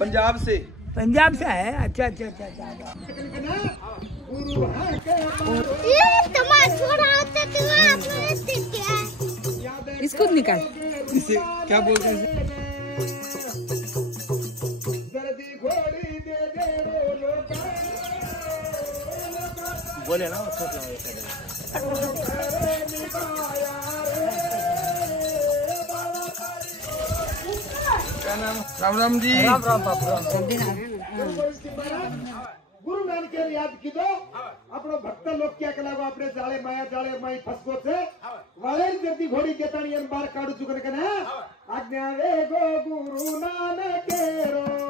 पंजाब से। पंजाब से है? अच्छा अच्छा अच्छा अच्छा। ये तुम्हारा छोड़ा होता तो आपने क्या? इसको निकाल। इसे क्या बोलते हैं? बोले ना क्या नाम? राम राम जी। राम राम बापू राम। गुरु नानक याद कीधो આપણો ભક્ત લોક ક્યાં કલાગો આપણે જાળે માઈ ફસકો છે વાળે જતી ઘોડી કેતાણી એમ બાર કાઢું છું કને આજ્ઞા રે ગો ગુરુ નાનક કેરો